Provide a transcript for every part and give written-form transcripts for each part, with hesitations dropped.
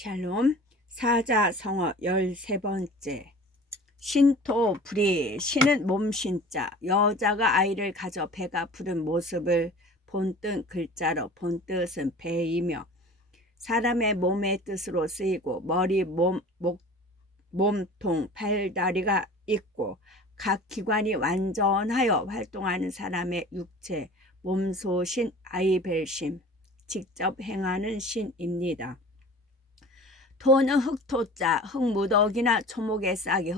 샬롬. 사자성어 13번째. 신토 불이. 신은 몸신자, 여자가 아이를 가져 배가 부른 모습을 본뜬 글자로, 본뜻은 배이며 사람의 몸의 뜻으로 쓰이고 머리, 몸통, 팔다리가 있고 각 기관이 완전하여 활동하는 사람의 육체, 몸소신 아이벨심, 직접 행하는 신입니다. 토는 흙토자, 흙무더기나 초목의 싹이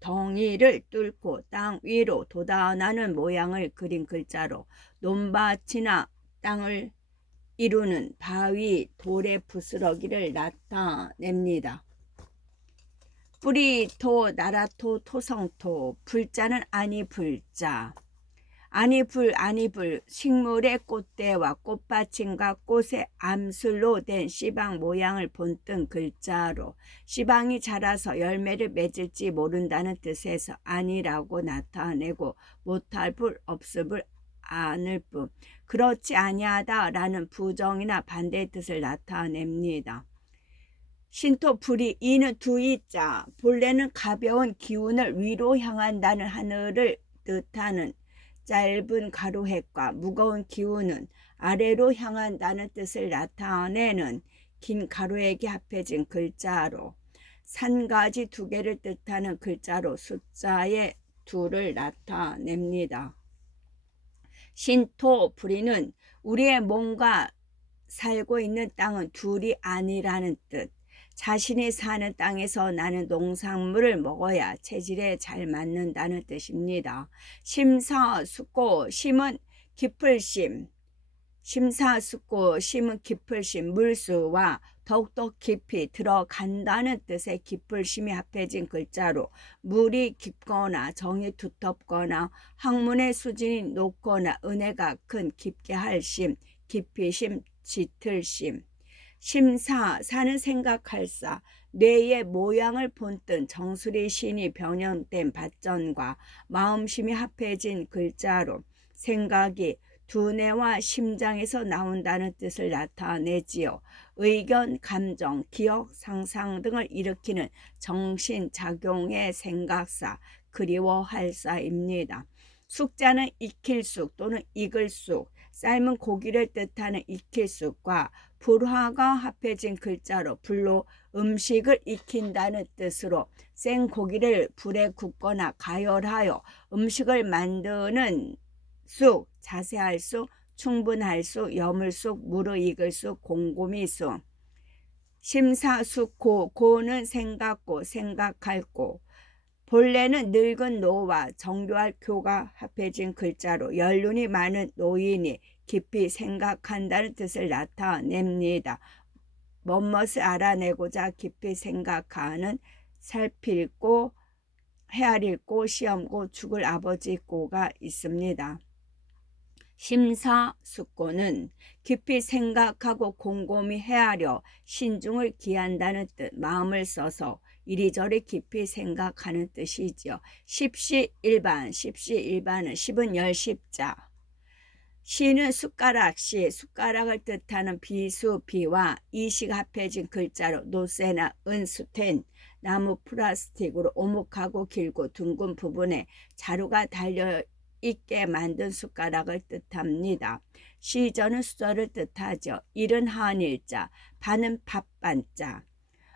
흙덩이를 뚫고 땅 위로 돋아나는 모양을 그린 글자로, 논밭이나 땅을 이루는 바위, 돌의 부스러기를 나타냅니다. 뿌리토, 나라토, 토성토. 불자는 아니불자. 아니불, 식물의 꽃대와 꽃받침과 꽃의 암술로 된 씨방 모양을 본뜬 글자로, 씨방이 자라서 열매를 맺을지 모른다는 뜻에서 아니라고 나타내고 못할 불, 없을 불, 않을 뿐, 그렇지 아니하다 라는 부정이나 반대의 뜻을 나타냅니다. 신토 불이. 이는 두이자. 본래는 가벼운 기운을 위로 향한다는 하늘을 뜻하는 짧은 가로획과 무거운 기운은 아래로 향한다는 뜻을 나타내는 긴 가로획이 합해진 글자로, 산가지 두 개를 뜻하는 글자로 숫자의 2를 나타냅니다. 신토 불이는 우리의 몸과 살고 있는 땅은 둘이 아니라는 뜻. 자신이 사는 땅에서 나는 농산물을 먹어야 체질에 잘 맞는다는 뜻입니다. 심사숙고. 심은 깊을심. 심사숙고. 심은 깊을심, 물수와 더욱더 깊이 들어간다는 뜻의 깊을심이 합해진 글자로, 물이 깊거나 정이 두텁거나 학문의 수준이 높거나 은혜가 큰 깊게 할 심, 깊이심, 짙을심. 심사. 사는 생각할사. 뇌의 모양을 본뜬 정수리 신이 변형된 밭전과 마음심이 합해진 글자로, 생각이 두뇌와 심장에서 나온다는 뜻을 나타내지요. 의견, 감정, 기억, 상상 등을 일으키는 정신작용의 생각사, 그리워할사입니다. 숙자는 익힐숙 또는 익을숙, 삶은 고기를 뜻하는 익힐숙과 불화가 합해진 글자로, 불로 음식을 익힌다는 뜻으로 생 고기를 불에 굽거나 가열하여 음식을 만드는 쑥, 자세할 쑥, 충분할 쑥, 여물 쑥, 무르익을 쑥, 곰곰이 쑥. 심사숙고. 고는 생각고, 생각할 고. 본래는 늙은 노와 정교할 교가 합해진 글자로, 연륜이 많은 노인이 깊이 생각한다는 뜻을 나타냅니다. 멋을 알아내고자 깊이 생각하는 살필고, 헤아릴고, 시험고, 죽을 아버지 고가 있습니다. 심사숙고는 깊이 생각하고 곰곰이 헤아려 신중을 기한다는 뜻, 마음을 써서 이리저리 깊이 생각하는 뜻이지요. 십시일반. 십시일반은 십은 열십자. 시는 숟가락시, 숟가락을 뜻하는 비수, 비와 이식 합해진 글자로, 노쇠나 은수텐, 나무 플라스틱으로 오목하고 길고 둥근 부분에 자루가 달려 있게 만든 숟가락을 뜻합니다. 시저는 수저를 뜻하죠. 일은 한일자, 반은 밥반자.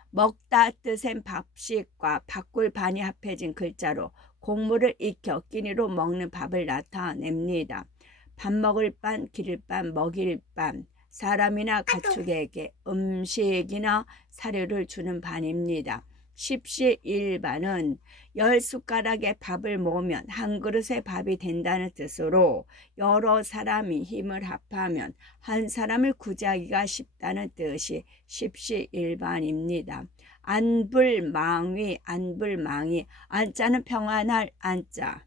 먹다 뜻엔 밥식과 밥꿀반이 합해진 글자로, 곡물을 익혀 끼니로 먹는 밥을 나타냅니다. 밥 먹을 반, 기를 반, 먹일 반, 사람이나 가축에게 음식이나 사료를 주는 반입니다. 십시일반은 10숟가락의 밥을 모으면 한 그릇의 밥이 된다는 뜻으로, 여러 사람이 힘을 합하면 한 사람을 구제하기가 쉽다는 뜻이 십시일반입니다. 안불망위. 안불망위. 안자는 평안할 안자.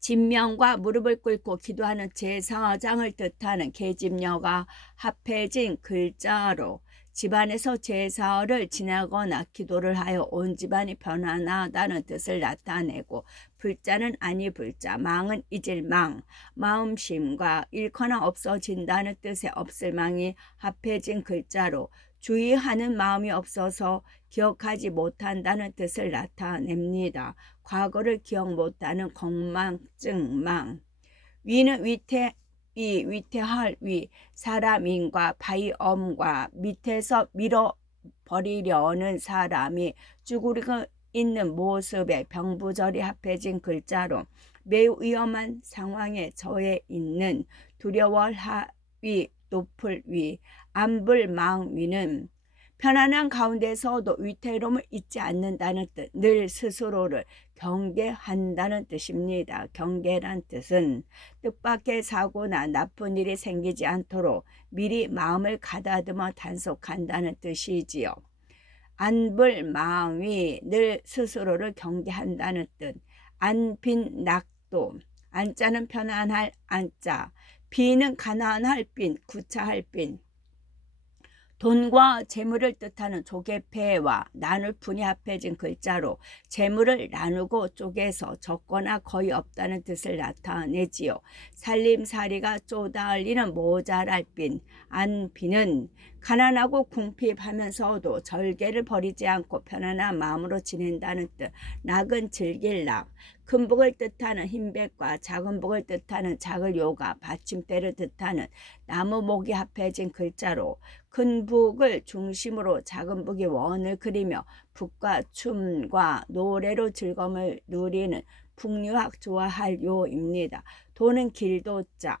진명과 무릎을 꿇고 기도하는 제사장을 뜻하는 계집녀가 합해진 글자로, 집안에서 제사를 지내거나 기도를 하여 온 집안이 편안하다는 뜻을 나타내고, 불자는 아니불자, 망은 잊을 망, 마음심과 잃거나 없어진다는 뜻의 없을망이 합해진 글자로, 주의하는 마음이 없어서 기억하지 못한다는 뜻을 나타냅니다. 과거를 기억 못하는 공망증망. 위는 위태할 위, 사람인과 바이엄과 밑에서 밀어버리려는 사람이 쭈그리고 있는 모습에 병부절이 합해진 글자로 매우 위험한 상황에 처해 있는 두려워할 위, 높을 위, 안불망 위는 편안한 가운데서도 위태로움을 잊지 않는다는 뜻, 늘 스스로를 경계한다는 뜻입니다. 경계란 뜻은 뜻밖의 사고나 나쁜 일이 생기지 않도록 미리 마음을 가다듬어 단속한다는 뜻이지요. 안불망위, 늘 스스로를 경계한다는 뜻. 안빈 낙도, 안자는 편안할 안자, 빈은 가난할 빈, 구차할 빈. 돈과 재물을 뜻하는 조개패와 나눌 분이 합해진 글자로 재물을 나누고 쪼개서 적거나 거의 없다는 뜻을 나타내지요. 살림살이가 쪼달리는 모자랄 빈, 안빈은 가난하고 궁핍하면서도 절개를 버리지 않고 편안한 마음으로 지낸다는 뜻. 낙은 즐길 낙. 큰 복을 뜻하는 흰백과 작은 복을 뜻하는 작을 요가, 받침대를 뜻하는 나무목이 합해진 글자로 큰 북을 중심으로 작은 북이 원을 그리며 북과 춤과 노래로 즐거움을 누리는 풍류학 좋아할 요입니다. 도는 길도자.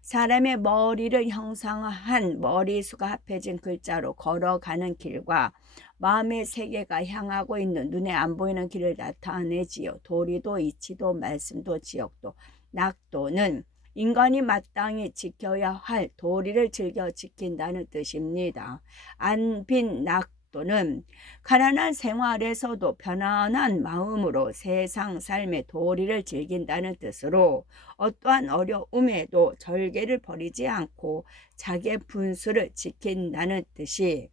사람의 머리를 형상화한 머리수가 합해진 글자로 걸어가는 길과 마음의 세계가 향하고 있는 눈에 안 보이는 길을 나타내지요. 도리도 이치도 말씀도 지역도. 낙도는 인간이 마땅히 지켜야 할 도리를 즐겨 지킨다는 뜻입니다. 안빈 낙도는 가난한 생활에서도 편안한 마음으로 세상 삶의 도리를 즐긴다는 뜻으로 어떠한 어려움에도 절개를 버리지 않고 자기의 분수를 지킨다는 뜻이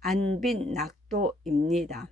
안빈 낙도입니다.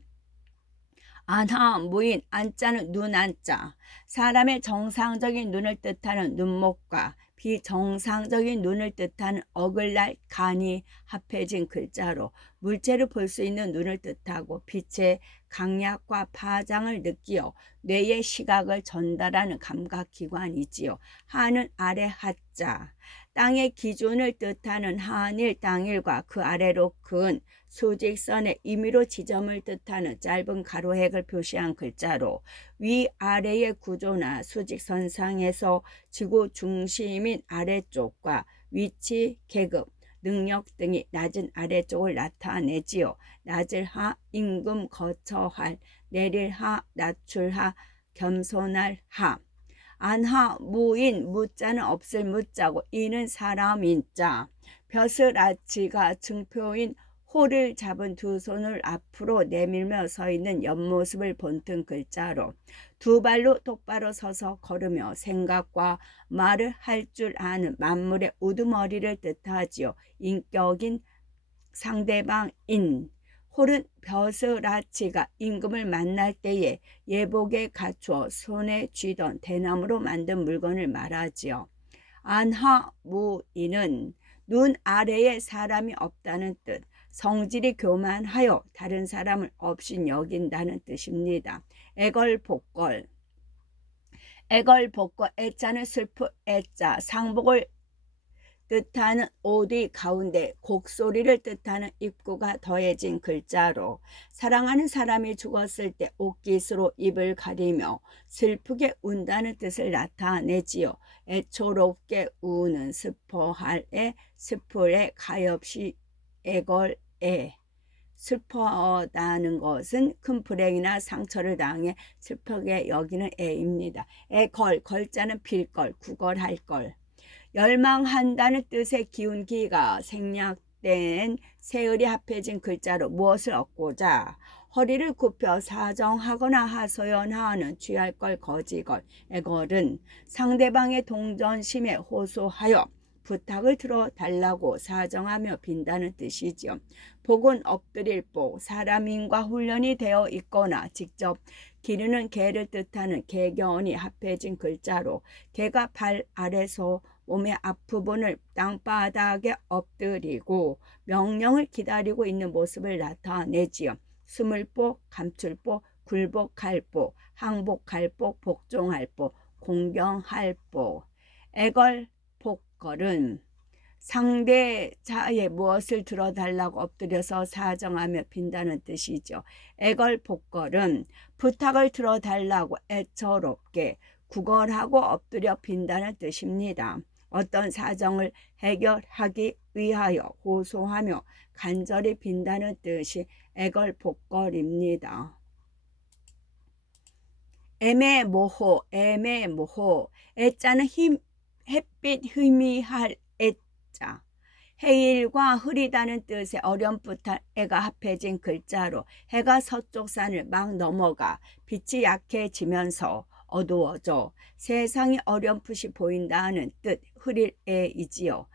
안하 무인, 안자는 눈 안자. 사람의 정상적인 눈을 뜻하는 눈목과 비정상적인 눈을 뜻하는 어글날 간이 합해진 글자로 물체를 볼 수 있는 눈을 뜻하고 빛의 강약과 파장을 느끼어 뇌의 시각을 전달하는 감각기관이지요. 하는 아래 하자. 땅의 기준을 뜻하는 하늘 땅일과 그 아래로 그은 수직선의 임의로 지점을 뜻하는 짧은 가로획을 표시한 글자로 위아래의 구조나 수직선상에서 지구 중심인 아래쪽과 위치, 계급, 능력 등이 낮은 아래쪽을 나타내지요. 낮을 하, 임금 거처할, 내릴 하, 낮출 하, 겸손할 하. 안하 무인, 무자는 없을 무자고 인은 사람인 자. 벼슬아치가 증표인 호를 잡은 두 손을 앞으로 내밀며 서 있는 옆모습을 본뜬 글자로 두 발로 똑바로 서서 걸으며 생각과 말을 할 줄 아는 만물의 우두머리를 뜻하지요. 인격인 상대방인. 홀은 벼슬아치가 임금을 만날 때에 예복에 갖추어 손에 쥐던 대나무로 만든 물건을 말하지요. 안하무인은 눈 아래에 사람이 없다는 뜻, 성질이 교만하여 다른 사람을 없인 여긴다는 뜻입니다. 애걸복걸. 애걸복걸, 애자는 슬프 애자, 상복을 뜻하는 오디 가운데 곡소리를 뜻하는 입구가 더해진 글자로 사랑하는 사람이 죽었을 때 옷깃으로 입을 가리며 슬프게 운다는 뜻을 나타내지요. 애초롭게 우는 스퍼할에 스풀에 가엾이 애걸에. 슬퍼하다는 것은 큰 불행이나 상처를 당해 슬프게 여기는 애입니다. 애걸, 걸자는 빌걸, 구걸할 걸. 열망한다는 뜻의 기운기가 생략된 세을이 합해진 글자로 무엇을 얻고자 허리를 굽혀 사정하거나 하소연하는 취할 걸 거지걸. 애걸은 상대방의 동정심에 호소하여 부탁을 들어달라고 사정하며 빈다는 뜻이지요. 복은 엎드릴 복, 사람인과 훈련이 되어 있거나 직접 기르는 개를 뜻하는 개견이 합해진 글자로 개가 발 아래서 몸의 앞부분을 땅바닥에 엎드리고 명령을 기다리고 있는 모습을 나타내지요. 스물보, 감출보, 굴복할보, 항복할보, 복종할보, 공경할보. 애걸복걸은 상대자의 무엇을 들어달라고 엎드려서 사정하며 빈다는 뜻이죠. 애걸복걸은 부탁을 들어달라고 애처롭게 구걸하고 엎드려 빈다는 뜻입니다. 어떤 사정을 해결하기 위하여 호소하며 간절히 빈다는 뜻이 애걸복걸입니다. 애매모호, 애매모호. 애자는 햇빛 희미할 애자. 해일과 흐리다는 뜻의 어렴풋한 애가 합해진 글자로 해가 서쪽 산을 막 넘어가 빛이 약해지면서 어두워져 세상이 어렴풋이 보인다는 뜻 흐릴 애이지요.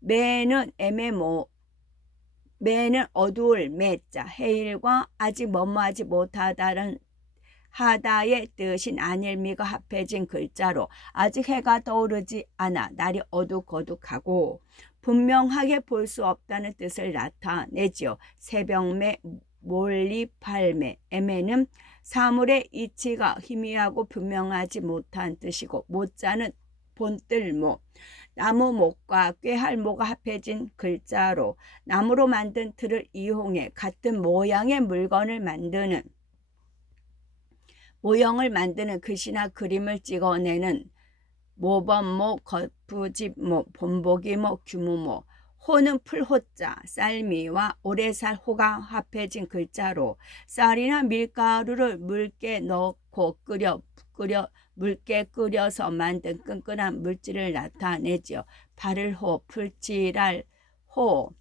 매는 매는 어두울 매자, 해일과 아직 머무하지 못하다는 하다의 뜻인 안일미가 합해진 글자로 아직 해가 떠오르지 않아 날이 어둑어둑하고 분명하게 볼 수 없다는 뜻을 나타내지요. 새벽매, 몰리팔매, 애매는 사물의 이치가 희미하고 분명하지 못한 뜻이고 모자는 본뜰모, 나무목과 꾀할모가 합해진 글자로 나무로 만든 틀을 이용해 같은 모양의 물건을 모형을 만드는 글씨나 그림을 찍어내는 모범모, 거푸집모, 본보기모, 규모모. 호는 풀호자, 쌀미와 오래살 호가 합해진 글자로 쌀이나 밀가루를 묽게 넣고 묽게 끓여서 만든 끈끈한 물질을 나타내지요. 바를호, 풀칠할 호.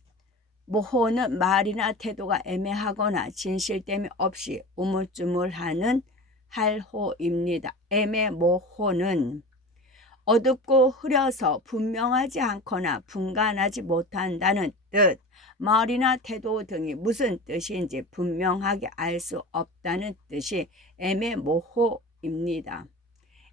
모호는 말이나 태도가 애매하거나 진실됨이 없이 우물쭈물하는 할호입니다. 애매모호는 어둡고 흐려서 분명하지 않거나 분간하지 못한다는 뜻, 말이나 태도 등이 무슨 뜻인지 분명하게 알 수 없다는 뜻이 애매모호입니다.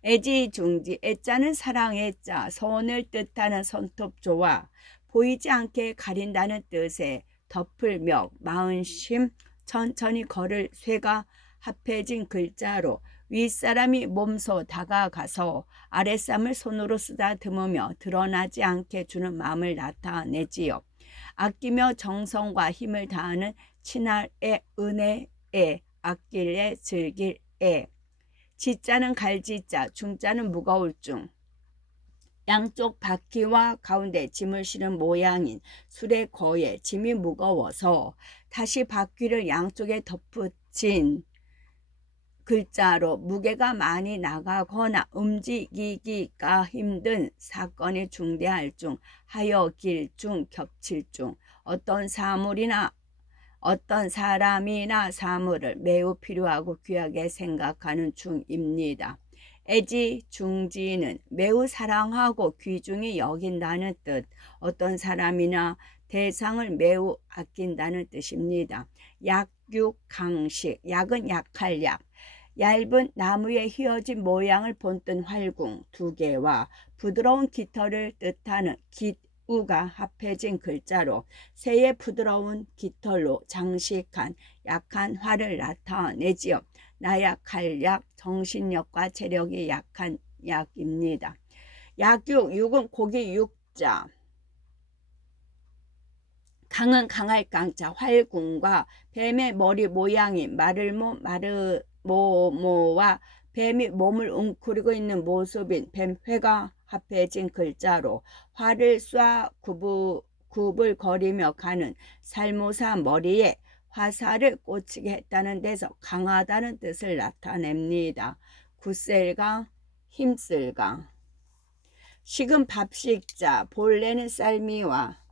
애지중지, 애자는 사랑의 자, 소원을 뜻하는 손톱조와 보이지 않게 가린다는 뜻의 덮을멱, 마흔심, 천천히 걸을 쇠가 합해진 글자로 윗사람이 몸소 다가가서 아랫사람을 손으로 쓰다듬으며 드러나지 않게 주는 마음을 나타내지요. 아끼며 정성과 힘을 다하는 친할의 은혜에 아낄래 즐길에. 지자는 갈지자, 중자는 무거울 중. 양쪽 바퀴와 가운데 짐을 실은 모양인 수레거에 짐이 무거워서 다시 바퀴를 양쪽에 덧붙인 글자로 무게가 많이 나가거나 움직이기가 힘든 사건이 중대할 중, 하여길 중, 겹칠 중. 어떤 사람이나 사물을 매우 필요하고 귀하게 생각하는 중입니다. 애지중지는 매우 사랑하고 귀중히 여긴다는 뜻, 어떤 사람이나 대상을 매우 아낀다는 뜻입니다. 약육강식, 약은 약할 약, 얇은 나무에 휘어진 모양을 본뜬 활궁 2개와 부드러운 깃털을 뜻하는 깃우가 합해진 글자로 새의 부드러운 깃털로 장식한 약한 활을 나타내지요. 나약할 약, 정신력과 체력이 약한 약입니다. 약육, 육은 고기 육자, 강은 강할 강자, 활궁과 뱀의 머리 모양인 마를모, 마르모모와 뱀이 몸을 웅크리고 있는 모습인 뱀회가 합해진 글자로 활을 쏴 굽을 거리며 가는 살모사 머리에 화살을 꽂히게 했다는 데서 강하다는 뜻을 나타냅니다. 굳셀강, 힘쓸강. 식은 밥식자, 본래는 쌀미와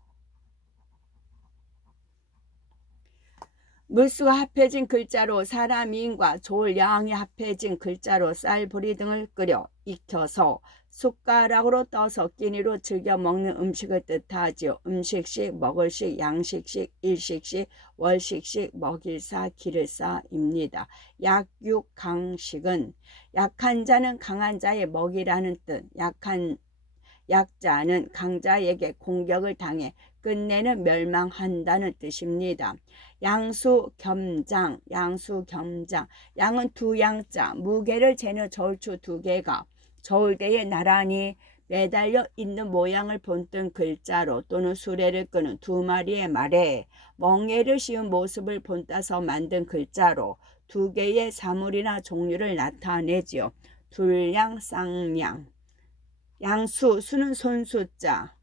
물수가 합해진 글자로 사람인과 조을 양이 합해진 글자로 쌀보리 등을 끓여 익혀서 숟가락으로 떠서 끼니로 즐겨 먹는 음식을 뜻하지요. 음식식, 먹을식, 양식식, 일식식, 월식식, 먹일사, 기를사입니다. 약육강식은 약한 자는 강한 자의 먹이라는 뜻, 약자는 강자에게 공격을 당해 끝내는 멸망한다는 뜻입니다. 양수겸장, 양수겸장. 양은 두 양자, 무게를 재는 저울추 두 개가 저울대에 나란히 매달려 있는 모양을 본뜬 글자로 또는 수레를 끄는 두 마리의 말에 멍에를 씌운 모습을 본따서 만든 글자로 두 개의 사물이나 종류를 나타내지요. 둘양, 쌍양. 양수, 수는 손수자.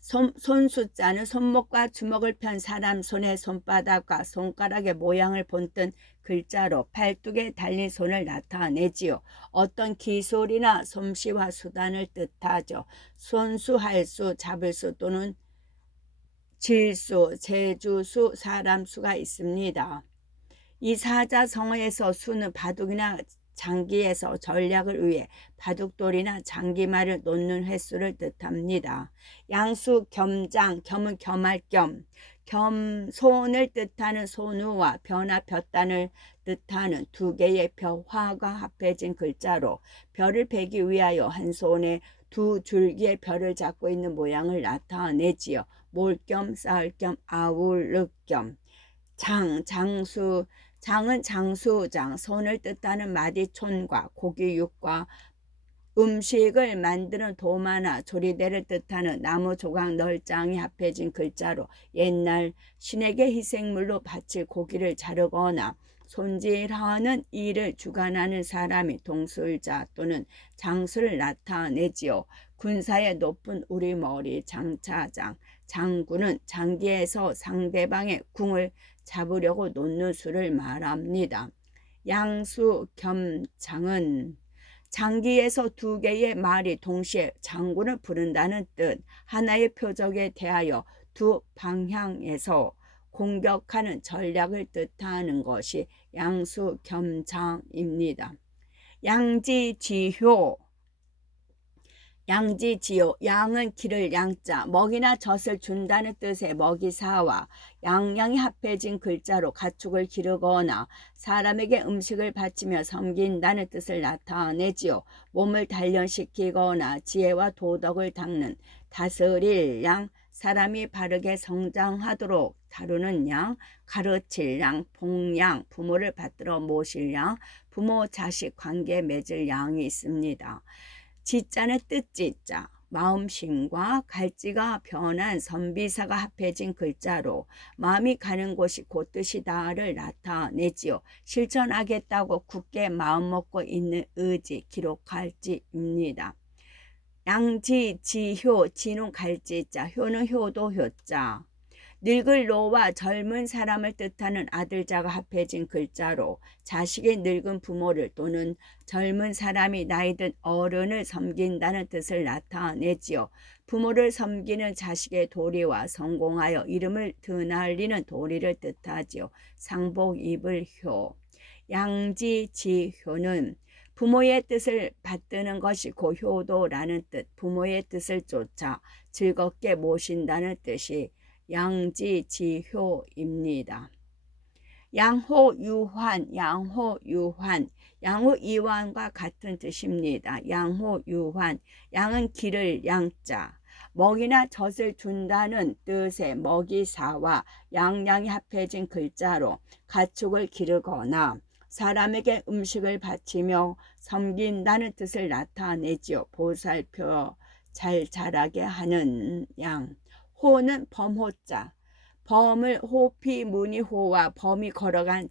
손수자는 손목과 주먹을 편 사람 손의 손바닥과 손가락의 모양을 본뜬 글자로 팔뚝에 달린 손을 나타내지요. 어떤 기술이나 솜씨와 수단을 뜻하죠. 손수, 할수, 잡을수 또는 질수, 제주수, 사람수가 있습니다. 이 사자성어에서 수는 바둑이나 장기에서 전략을 위해 바둑돌이나 장기말을 놓는 횟수를 뜻합니다. 양수, 겸장, 겸은 겸할 겸, 겸손을 뜻하는 손우와 벼나 벼단을 뜻하는 두 개의 벼화가 합해진 글자로 벼를 베기 위하여 한 손에 두 줄기의 벼를 잡고 있는 모양을 나타내지요. 몰겸, 쌓을겸, 아울르겸. 장수. 장은 장수장, 손을 뜻하는 마디촌과 고기육과 음식을 만드는 도마나 조리대를 뜻하는 나무 조각 널장이 합해진 글자로 옛날 신에게 희생물로 바칠 고기를 자르거나 손질하는 일을 주관하는 사람이 동술자 또는 장수를 나타내지요. 군사의 높은 우리머리 장차장, 장군은 장기에서 상대방의 궁을 잡으려고 놓는 수를 말합니다. 양수 겸장은 장기에서 두 개의 말이 동시에 장군을 부른다는 뜻, 하나의 표적에 대하여 두 방향에서 공격하는 전략을 뜻하는 것이 양수겸장입니다. 양지지효. 양지지효. 양은 기를 양자, 먹이나 젖을 준다는 뜻의 먹이사와 양양이 합해진 글자로 가축을 기르거나 사람에게 음식을 바치며 섬긴다는 뜻을 나타내지요. 몸을 단련시키거나 지혜와 도덕을 닦는 다스릴 양, 사람이 바르게 성장하도록 다루는 양, 가르칠 양, 봉양, 부모를 받들어 모실 양, 부모 자식 관계 맺을 양이 있습니다. 지자는 뜻지자, 마음심과 갈지가 변한 선비사가 합해진 글자로 마음이 가는 곳이 곧 뜻이다를 나타내지요. 실천하겠다고 굳게 마음먹고 있는 의지, 기록할지입니다. 양지지효, 지는 갈지자, 효는 효도 효자. 늙을 노와 젊은 사람을 뜻하는 아들자가 합해진 글자로 자식의 늙은 부모를 또는 젊은 사람이 나이든 어른을 섬긴다는 뜻을 나타내지요. 부모를 섬기는 자식의 도리와 성공하여 이름을 드날리는 도리를 뜻하지요. 상복 입을 효. 양지지효는 부모의 뜻을 받드는 것이 고효도라는 뜻, 부모의 뜻을 쫓아 즐겁게 모신다는 뜻이 양지지효입니다. 양호유환, 양호유환, 양호이완과 같은 뜻입니다. 양호유환, 양은 기를 양자, 먹이나 젖을 준다는 뜻의 먹이사와 양양이 합해진 글자로 가축을 기르거나 사람에게 음식을 바치며 섬긴다는 뜻을 나타내지요. 보살펴 잘 자라게 하는 양. 호는 범호자, 범을 호피 무늬호와 범이 걸어간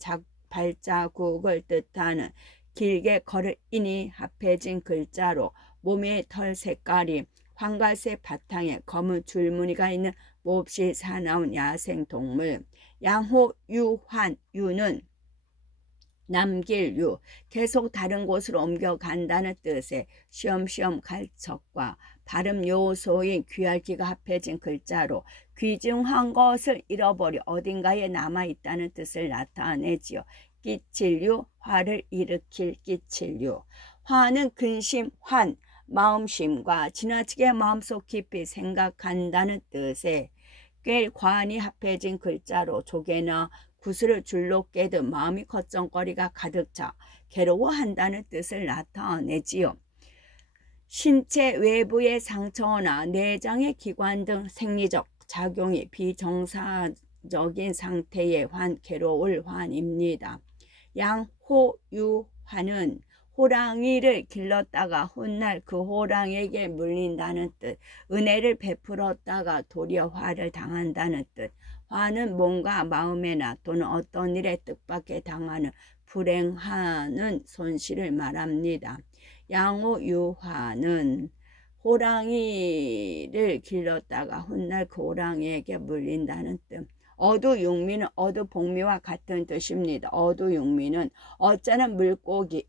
발자국을 뜻하는 길게 걸을 인이 합해진 글자로 몸의 털 색깔이 황갈색 바탕에 검은 줄무늬가 있는 몹시 사나운 야생동물. 양호유환, 유는 남길 유, 계속 다른 곳으로 옮겨간다는 뜻의 쉬엄쉬엄 갈 척과 발음 요소인 귀할기가 합해진 글자로 귀중한 것을 잃어버려 어딘가에 남아있다는 뜻을 나타내지요. 끼칠유, 화를 일으킬 끼칠유. 화는 근심, 환, 마음심과 지나치게 마음속 깊이 생각한다는 뜻의 꿰 관이 합해진 글자로 조개나 구슬을 줄로 깨듯 마음이 걱정거리가 가득 차 괴로워한다는 뜻을 나타내지요. 신체 외부의 상처나 내장의 기관 등 생리적 작용이 비정상적인 상태의 괴로울 환입니다. 양호유화는 호랑이를 길렀다가 훗날 그 호랑이에게 물린다는 뜻, 은혜를 베풀었다가 도리어 화를 당한다는 뜻. 화는 몸과 마음에나 또는 어떤 일에 뜻밖에 당하는 불행하는 손실을 말합니다. 양호유화는 호랑이를 길렀다가 훗날 그 호랑이에게 물린다는 뜻. 어두육미는 어두복미와 같은 뜻입니다. 어두육미는 어짜는 물고기,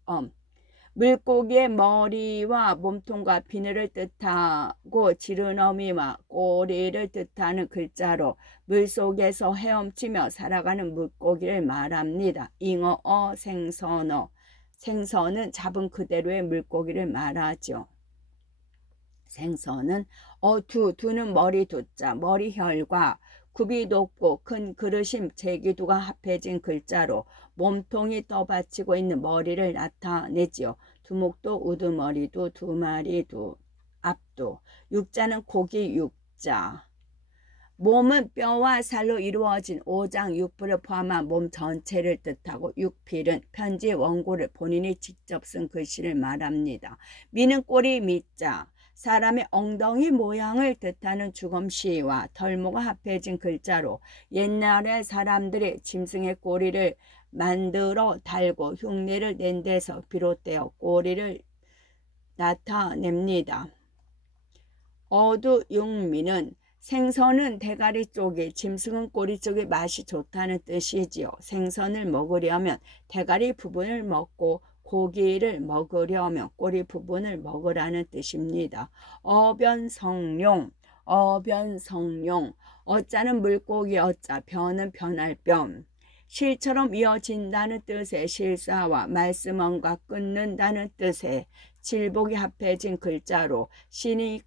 물고기의 머리와 몸통과 비늘을 뜻하고 지르너미와 꼬리를 뜻하는 글자로 물속에서 헤엄치며 살아가는 물고기를 말합니다. 잉어, 생선어. 생선은 잡은 그대로의 물고기를 말하죠. 생선은 두는 머리 두자, 머리혈과 굽이 높고 큰 그릇임 제기두가 합해진 글자로 몸통이 떠받치고 있는 머리를 나타내지요. 두목도, 우두머리도, 두마리도, 앞도. 육자는 고기 육자. 몸은 뼈와 살로 이루어진 오장육부를 포함한 몸 전체를 뜻하고 육필은 편지 원고를 본인이 직접 쓴 글씨를 말합니다. 미는 꼬리 미자. 사람의 엉덩이 모양을 뜻하는 주검시와 덜모가 합해진 글자로 옛날에 사람들이 짐승의 꼬리를 만들어 달고 흉내를 낸 데서 비롯되어 꼬리를 나타냅니다. 어두육미는 생선은 대가리 쪽이, 짐승은 꼬리 쪽이 맛이 좋다는 뜻이지요. 생선을 먹으려면 대가리 부분을 먹고 고기를 먹으려면 꼬리 부분을 먹으라는 뜻입니다. 어변성룡, 어변성룡. 어자는 물고기 어자, 변은 변할 변. 실처럼 이어진다는 뜻의 실사와 말씀언과 끊는다는 뜻의 질복이 합해진 글자로 실이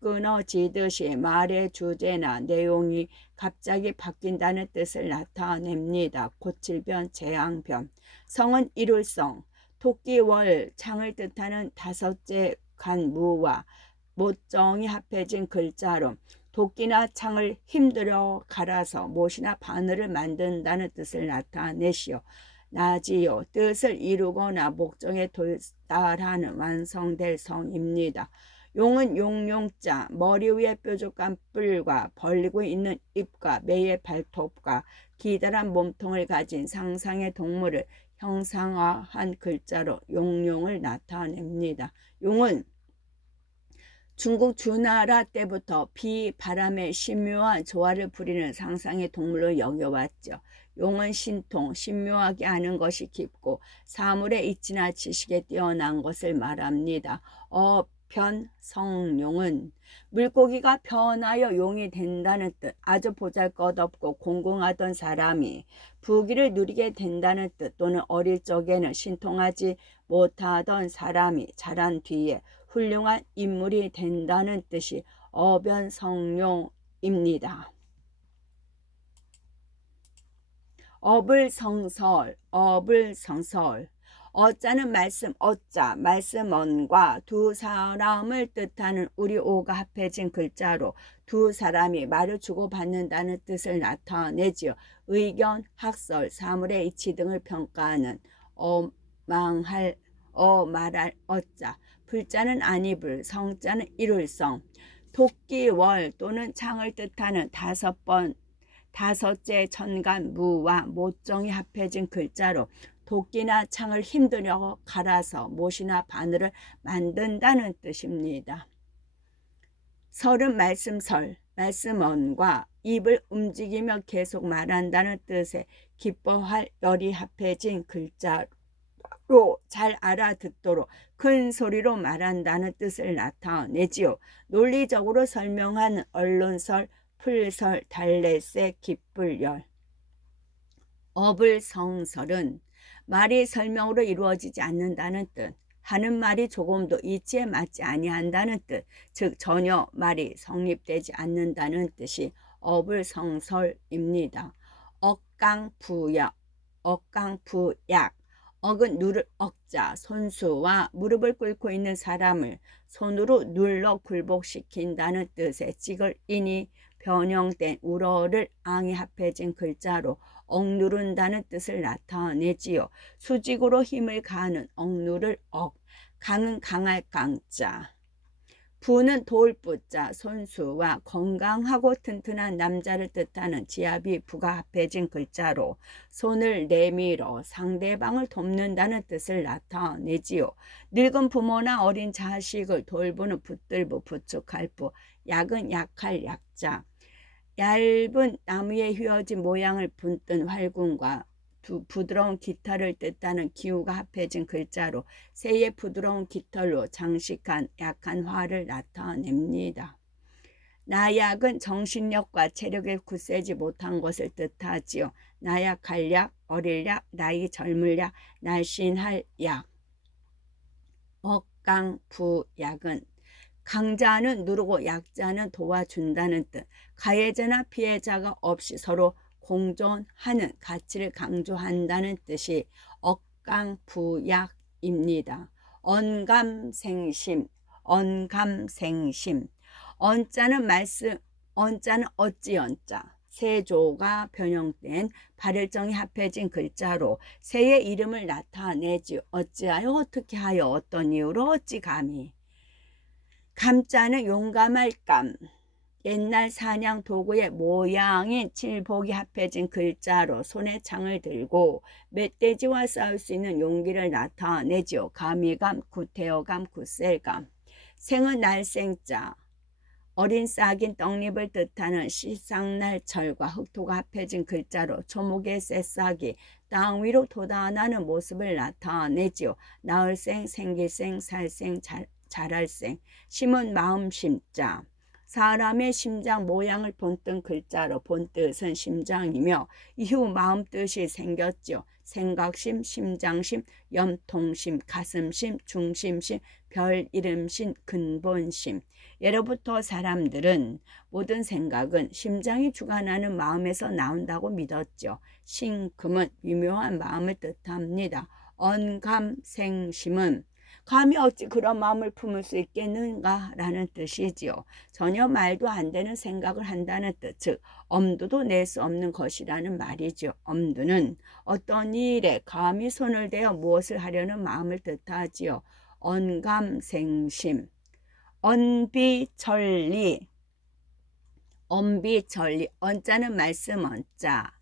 끊어지듯이 말의 주제나 내용이 갑자기 바뀐다는 뜻을 나타냅니다. 고칠변, 재앙변. 성은 이룰성, 토끼월, 창을 뜻하는 다섯째 간무와 못정이 합해진 글자로 도끼나 창을 힘들어 갈아서 못이나 바늘을 만든다는 뜻을 나타내시오. 나지요, 뜻을 이루거나 목적에 도달하는 완성될 성입니다. 용은 용용자, 머리 위에 뾰족한 뿔과 벌리고 있는 입과 매의 발톱과 기다란 몸통을 가진 상상의 동물을 형상화한 글자로 용용을 나타냅니다. 용은 중국 주나라 때부터 비, 바람의 신묘한 조화를 부리는 상상의 동물로 여겨왔죠. 용은 신통, 신묘하게 아는 것이 깊고 사물의 이치나 지식에 뛰어난 것을 말합니다. 변성용은 물고기가 변하여 용이 된다는 뜻, 아주 보잘것없고 공공하던 사람이 부귀를 누리게 된다는 뜻, 또는 어릴 적에는 신통하지 못하던 사람이 자란 뒤에 훌륭한 인물이 된다는 뜻이 어변성룡입니다. 어불성설, 어불성설. 어자는 말씀 어자, 말씀언과 두 사람을 뜻하는 우리 오가 합해진 글자로 두 사람이 말을 주고받는다는 뜻을 나타내지요. 의견, 학설, 사물의 이치 등을 평가하는 말할 어자. 불자는 아니불, 성자는 이룰성. 토끼월 또는 창을 뜻하는 다섯째 천간 무와 못정이 합해진 글자로 도끼나 창을 힘들여 갈아서 못이나 바늘을 만든다는 뜻입니다. 설은 말씀설, 말씀언과 입을 움직이며 계속 말한다는 뜻의 기뻐할 열이 합해진 글자로 잘 알아듣도록 큰 소리로 말한다는 뜻을 나타내지요. 논리적으로 설명하는 언론설, 풀설, 달래세, 기쁠열. 어불성설은 말이 설명으로 이루어지지 않는다는 뜻, 하는 말이 조금도 이치에 맞지 아니한다는 뜻, 즉 전혀 말이 성립되지 않는다는 뜻이 어불성설입니다. 억강부약, 억강부약. 억은 누를 억자, 손수와 무릎을 꿇고 있는 사람을 손으로 눌러 굴복시킨다는 뜻의 찍을 인이 변형된 우러를 앙이 합해진 글자로 억누른다는 뜻을 나타내지요. 수직으로 힘을 가하는 억누를 억, 강은 강할 강자, 부는 돌부자, 손수와 건강하고 튼튼한 남자를 뜻하는 지압이 부가 합해진 글자로 손을 내밀어 상대방을 돕는다는 뜻을 나타내지요. 늙은 부모나 어린 자식을 돌보는 붙들부, 부축할 부, 약은 약할 약자, 얇은 나무에 휘어진 모양을 붓던 활군과 부드러운 깃털을 뜻하는 기우가 합해진 글자로 새의 부드러운 깃털로 장식한 약한 화를 나타냅니다. 나약은 정신력과 체력이 굳세지 못한 것을 뜻하지요. 나약할 약, 어릴 약, 나이 젊을 약, 날씬할 약. 억강부약은 강자는 누르고 약자는 도와준다는 뜻, 가해자나 피해자가 없이 서로 공존하는 가치를 강조한다는 뜻이 억강부약입니다. 언감생심, 언감생심. 언자는 말씀, 언자는 어찌 언자, 세조가 변형된 발을정이 합해진 글자로 새의 이름을 나타내지. 어찌하여, 어떻게 하여, 어떤 이유로, 어찌 감히. 감자는 용감할 감, 옛날 사냥 도구의 모양인 칠복이 합해진 글자로 손에 창을 들고 멧돼지와 싸울 수 있는 용기를 나타내지요. 감이감, 구태여감, 굳셀감. 생은 날생자, 어린 싹인 떡잎을 뜻하는 씨쌍날철과 흑토가 합해진 글자로 초목의 새싹이 땅 위로 돋아나는 모습을 나타내지요. 나을생, 생길생, 살생, 자랄생. 심은 마음 심자, 사람의 심장 모양을 본뜬 글자로 본뜻은 심장이며 이후 마음뜻이 생겼죠. 생각심, 심장심, 염통심, 가슴심, 중심심, 별이름심, 근본심. 예로부터 사람들은 모든 생각은 심장이 주관하는 마음에서 나온다고 믿었죠. 신금은 미묘한 마음을 뜻합니다. 언감생심은 감히 어찌 그런 마음을 품을 수 있겠는가 라는 뜻이지요. 전혀 말도 안 되는 생각을 한다는 뜻, 즉 엄두도 낼 수 없는 것이라는 말이죠. 엄두는 어떤 일에 감히 손을 대어 무엇을 하려는 마음을 뜻하지요. 언감생심, 언비천리, 언비천리, 언자는 말씀 언자,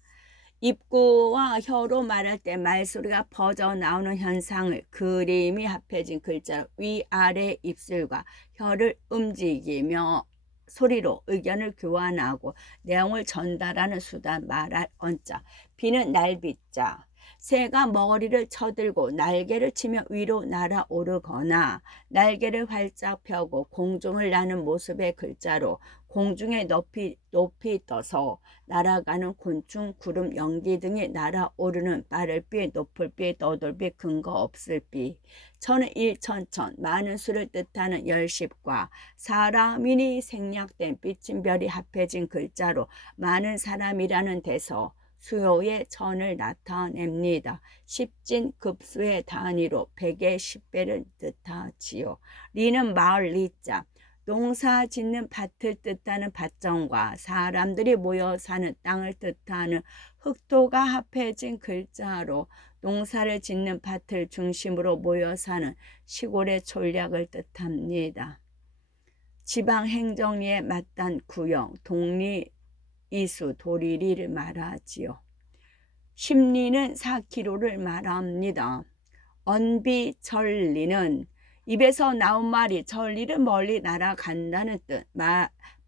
입구와 혀로 말할 때 말소리가 퍼져 나오는 현상을 그림이 합해진 글자 위아래 입술과 혀를 움직이며 소리로 의견을 교환하고 내용을 전달하는 수단 말할 언자. 비는 날비자, 새가 머리를 쳐들고 날개를 치며 위로 날아오르거나 날개를 활짝 펴고 공중을 나는 모습의 글자로 공중에 높이 떠서 날아가는 곤충, 구름, 연기 등이 날아오르는 빠를 비, 높을 비, 떠돌 비, 근거 없을 비. 천은 일천천, 많은 수를 뜻하는 열십과 사람이니 생략된 삐친 별이 합해진 글자로 많은 사람이라는 데서 수요의 천을 나타냅니다. 십진급수의 단위로 100의 10배를 뜻하지요. 리는 마을 리자, 농사 짓는 밭을 뜻하는 밭정과 사람들이 모여 사는 땅을 뜻하는 흑토가 합해진 글자로 농사를 짓는 밭을 중심으로 모여 사는 시골의 촌략을 뜻합니다. 지방행정리에 맞단 구형, 독리, 이수, 도리리를 말하지요. 심리는 4km를 말합니다. 언비천리는 입에서 나온 말이 천리를 멀리 날아간다는 뜻,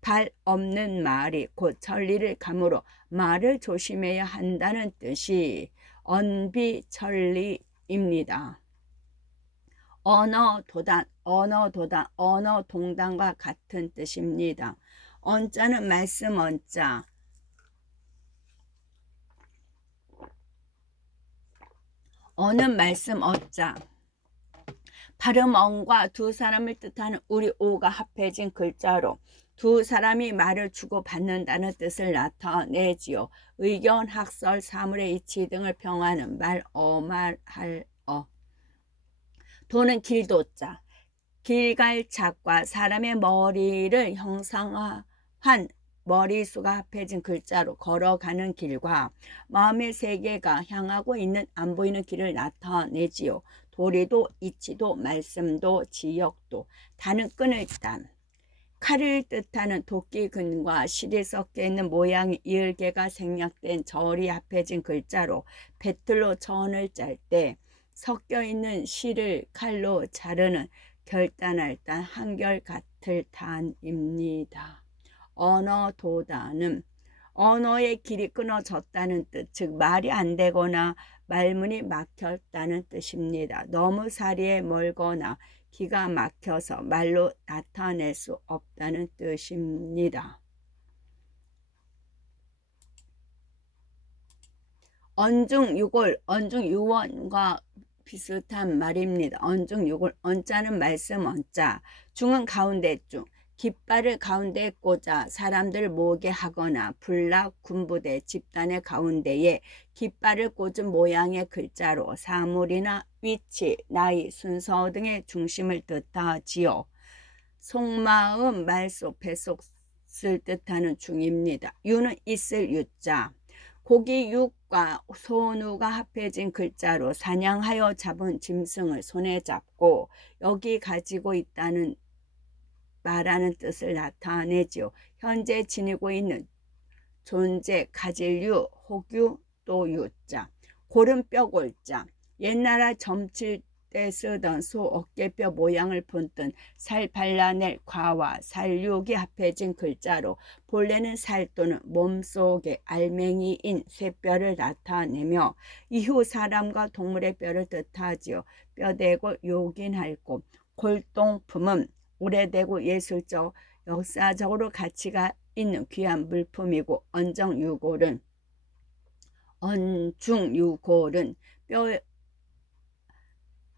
발 없는 말이 곧 천리를 가므로 말을 조심해야 한다는 뜻이 언비천리입니다. 언어도단, 언어동단과 같은 뜻입니다. 언자는 말씀 언자, 어는 말씀 어자, 발음 언과 두 사람을 뜻하는 우리 오가 합해진 글자로 두 사람이 말을 주고받는다는 뜻을 나타내지요. 의견, 학설, 사물의 이치 등을 평하는 말, 말할 도는 길도자, 길갈착과 사람의 머리를 형상화한 머리수가 합해진 글자로 걸어가는 길과 마음의 세계가 향하고 있는 안 보이는 길을 나타내지요. 도리도 이치도 말씀도 지역도. 다는 끈을 딴 칼을 뜻하는 도끼근과 실이 섞여 있는 모양의 이을개가 생략된 절이 합해진 글자로 배틀로 전을 짤 때 섞여 있는 실을 칼로 자르는 결단할 단 한결같을 단입니다. 언어도단은 언어의 길이 끊어졌다는 뜻, 즉 말이 안 되거나 말문이 막혔다는 뜻입니다. 너무 사리에 멀거나 기가 막혀서 말로 나타낼 수 없다는 뜻입니다. 언중유골, 언중유원과 비슷한 말입니다. 언중유골, 언자는 말씀 언자, 중은 가운데 중, 깃발을 가운데에 꽂아 사람들 모으게 하거나 군락, 군부대, 집단의 가운데에 깃발을 꽂은 모양의 글자로 사물이나 위치, 나이, 순서 등의 중심을 뜻하지요. 속마음, 말속, 뱃속을 뜻하는 중입니다. 유는 있을 유자, 고기 육과 소누가 합해진 글자로 사냥하여 잡은 짐승을 손에 잡고 여기 가지고 있다는 말하는 뜻을 나타내지요. 현재 지니고 있는 존재, 가질유, 혹유, 또 유자. 골은 뼈골자. 옛날에 점칠 때 쓰던 소 어깨뼈 모양을 본뜬 살 발라낼 과와 살육이 합해진 글자로 본래는 살 또는 몸속의 알맹이인 쇠뼈를 나타내며 이후 사람과 동물의 뼈를 뜻하지요. 뼈대고 요긴할 곳. 골동품은 오래되고 예술적, 역사적으로 가치가 있는 귀한 물품이고 언중유골은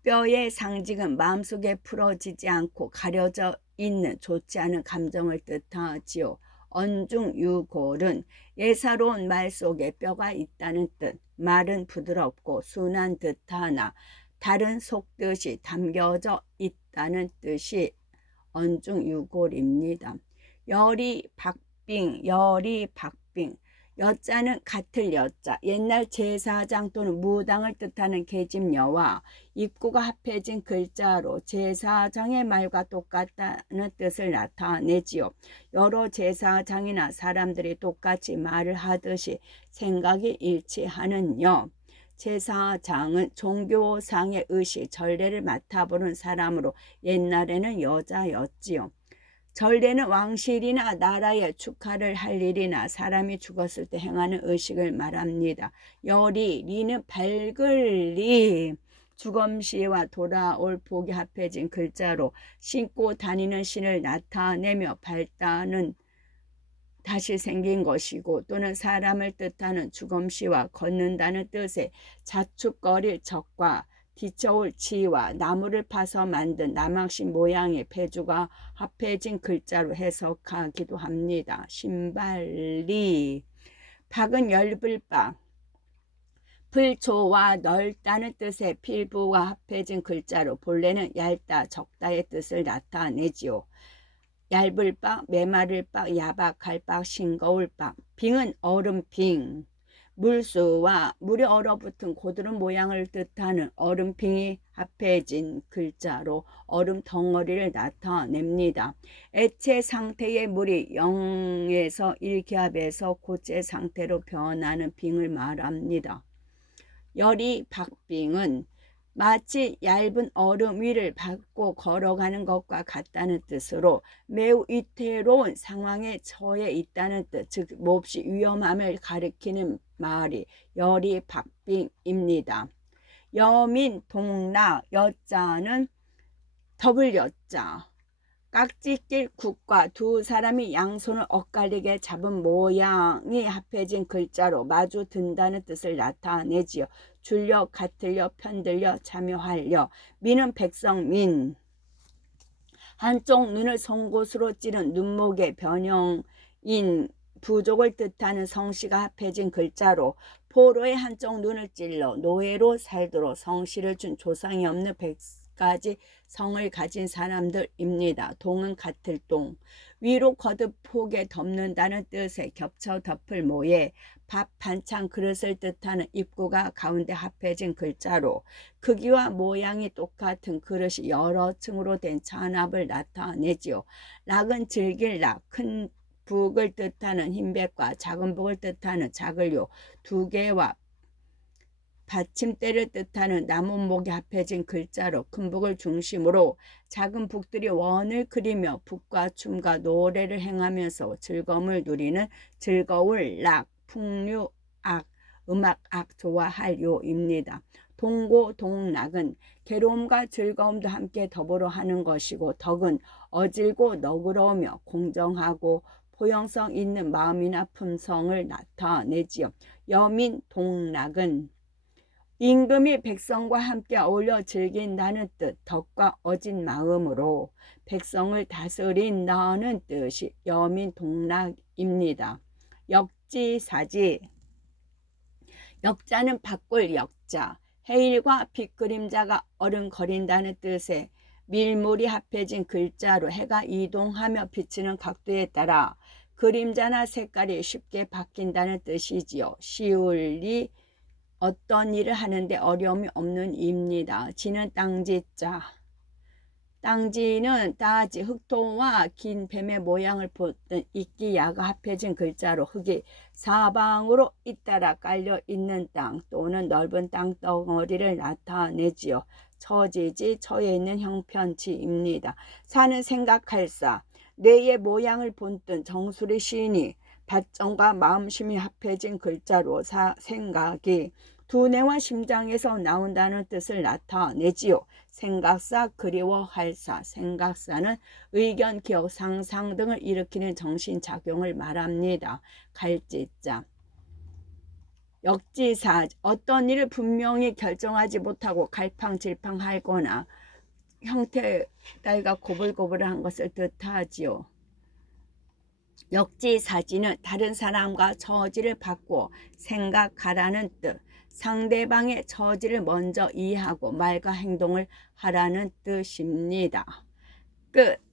뼈의 상징은 마음속에 풀어지지 않고 가려져 있는 좋지 않은 감정을 뜻하지요. 언중유골은 예사로운 말 속에 뼈가 있다는 뜻, 말은 부드럽고 순한 듯하나 다른 속뜻이 담겨져 있다는 뜻이 언중유골입니다. 열이박빙, 여자는 같을 여자, 옛날 제사장 또는 무당을 뜻하는 계집여와 입구가 합해진 글자로 제사장의 말과 똑같다는 뜻을 나타내지요. 여러 제사장이나 사람들이 똑같이 말을 하듯이 생각이 일치하는 여. 제사장은 종교상의 의식, 전례를 맡아보는 사람으로 옛날에는 여자였지요. 전례는 왕실이나 나라에 축하를 할 일이나 사람이 죽었을 때 행하는 의식을 말합니다. 리는 밝을 리, 주검시와 돌아올 복이 합해진 글자로 신고 다니는 신을 나타내며 밝다는 다시 생긴 것이고 또는 사람을 뜻하는 주검시와 걷는다는 뜻의 자축거릴 적과 뒤쳐올 지와 나무를 파서 만든 남학신 모양의 배주가 합해진 글자로 해석하기도 합니다. 신발리, 박은 엷을박, 풀초와 넓다는 뜻의 필부가 합해진 글자로 본래는 얇다, 적다의 뜻을 나타내지요. 얇을 박, 메마를 박, 야박할 박, 싱거울 박. 빙은 얼음빙, 물수와 물이 얼어붙은 고드름 모양을 뜻하는 얼음빙이 합해진 글자로 얼음 덩어리를 나타냅니다. 액체 상태의 물이 0에서 1기압에서 고체 상태로 변하는 빙을 말합니다. 열이박빙은 마치 얇은 얼음 위를 밟고 걸어가는 것과 같다는 뜻으로 매우 위태로운 상황에 처해 있다는 뜻, 즉 몹시 위험함을 가리키는 말이 열이박빙입니다. 여민, 동락, 여자는 더블 여자, 깍지낄 국과 두 사람이 양손을 엇갈리게 잡은 모양이 합해진 글자로 마주 든다는 뜻을 나타내지요. 줄려, 같을려, 편들려, 참여하려. 민은 백성민, 한쪽 눈을 송곳으로 찌른 눈목의 변형인 부족을 뜻하는 성씨가 합해진 글자로 포로의 한쪽 눈을 찔러 노예로 살도록 성씨를 준 조상이 없는 가지 성을 가진 사람들입니다. 동은 같을 동. 위로 거듭 폭에 덮는다는 뜻의 겹쳐 덮을 모에 밥 반찬 그릇을 뜻하는 입구가 가운데 합해진 글자로 크기와 모양이 똑같은 그릇이 여러 층으로 된 찬압을 나타내지요. 락은 즐길 락, 큰 북을 뜻하는 흰백과 작은 북을 뜻하는 작을요 두 개와 받침대를 뜻하는 나무목이 합해진 글자로 큰 북을 중심으로 작은 북들이 원을 그리며 북과 춤과 노래를 행하면서 즐거움을 누리는 즐거울 락, 풍류 악, 음악 악 좋아할 요입니다. 동고 동락은 괴로움과 즐거움도 함께 더불어 하는 것이고 덕은 어질고 너그러우며 공정하고 포용성 있는 마음이나 품성을 나타내지요. 여민 동락은 임금이 백성과 함께 어울려 즐긴다는 뜻, 덕과 어진 마음으로 백성을 다스린다는 뜻이 여민동락입니다. 역지사지, 역자는 바꿀 역자, 해일과 빛그림자가 어른거린다는 뜻의 밀물이 합해진 글자로 해가 이동하며 비치는 각도에 따라 그림자나 색깔이 쉽게 바뀐다는 뜻이지요. 시울리 어떤 일을 하는데 어려움이 없는 입니다. 지는 땅지자. 땅지는 따지 흙토와 긴 뱀의 모양을 보던 이끼야가 합해진 글자로 흙이 사방으로 잇따라 깔려 있는 땅 또는 넓은 땅덩어리를 나타내지요. 처지지 처해 있는 형편치입니다. 사는 생각할 사. 뇌의 모양을 본뜬 정수리 시인이 밭정과 마음심이 합해진 글자로 생각이 두뇌와 심장에서 나온다는 뜻을 나타내지요. 생각사, 그리워할사. 생각사는 의견, 기억, 상상 등을 일으키는 정신작용을 말합니다. 갈지자. 역지사, 어떤 일을 분명히 결정하지 못하고 갈팡질팡하거나 형태 따위가 고불고불한 것을 뜻하지요. 역지사지는 다른 사람과 처지를 바꾸어 생각하라는 뜻, 상대방의 처지를 먼저 이해하고 말과 행동을 하라는 뜻입니다. 끝.